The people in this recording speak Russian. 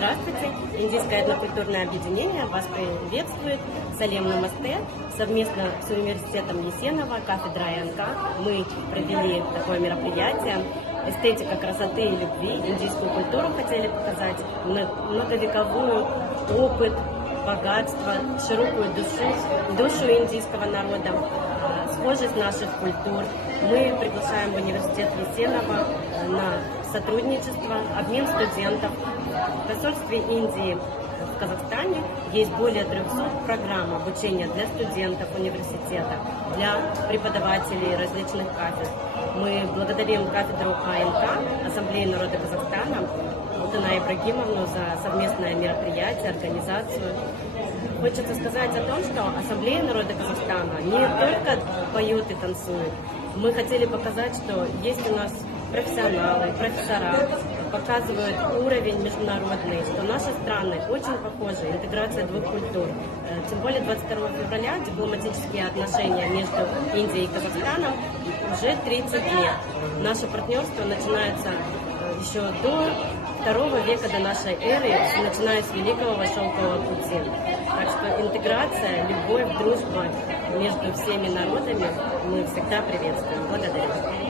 Здравствуйте! Индийское этнокультурное объединение вас приветствует. Салем Намасте. Совместно с университетом Есенова, кафедрой АНК мы провели такое мероприятие. Эстетика красоты и любви, индийскую культуру хотели показать, многовековой опыт, богатство, широкую душу индийского народа, схожесть наших культур. Мы приглашаем в университет Есенова на сотрудничество, обмен студентов. В посольстве Индии в Казахстане есть более 300 программ обучения для студентов университета, для преподавателей различных кафедр. Мы благодарим кафедру АНК, Ассамблеи народа Казахстана, Алтынай Ибрагимовну за совместное мероприятие, организацию. Хочется сказать о том, что Ассамблея народа Казахстана не только поет и танцует. Мы хотели показать, что есть у нас профессионалы, профессора, показывают уровень международный, что наши страны очень похожи, интеграция двух культур. Тем более 22 февраля дипломатические отношения между Индией и Казахстаном уже 30 лет. Наше партнерство начинается еще до 2 века до нашей эры, начиная с Великого Шелкового пути. Так что интеграция, любовь, дружба между всеми народами мы всегда приветствуем. Благодарю.